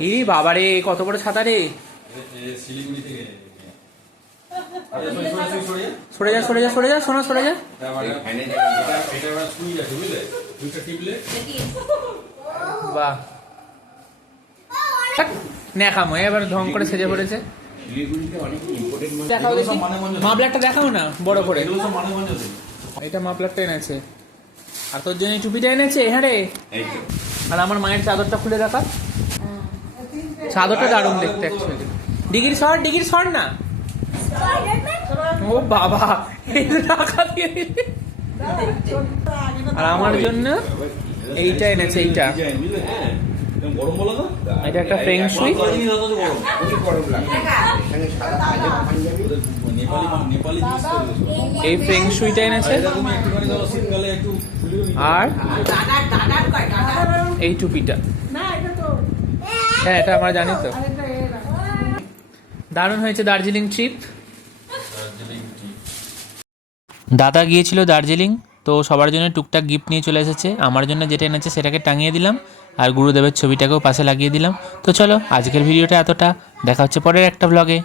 ই বাবারে কত বড় ছাতা রে। শিলিগুড়ি থেকে সরে যা সরে যা সরে যা সোনা সরে যা। বাহ নেখামো এবার ঢং করে সেজে পড়েছে। দেখাও দেখি মাফলারটা দেখাও না বড় করে। এটা মাফলারটা এনেছে আর তোর জন্য টুপিটা এনেছে। হ্যাঁ রে আর আমার মায়ের চাদরটা খুলে দেখা। চাদরটা দারুণ দেখতে অ্যাকচুয়ালি। ডিগির সর না। ও বাবা টাকা দিয়ে দিলে। আর আমার জন্য এইটা এনেছে। এইটা এটা একটা ফেং শুই। এই ফেং শুইটা এনেছে আর এই টুপিটা। হ্যাঁ এটা আমরা জানি তো। দারুণ হয়েছে দার্জিলিং ট্রিপ। দাদা গিয়েছিল দার্জিলিং, তো সবার জন্য টুকটাক গিফট নিয়ে চলে এসেছে। আমার জন্য যেটা এনেছে সেটাকে টাঙিয়ে দিলাম আর গুরুদেবের ছবিটাকেও পাশে লাগিয়ে দিলাম। তো চলো আজকের ভিডিওটা এতটা, দেখা হচ্ছে পরের একটা ব্লগে।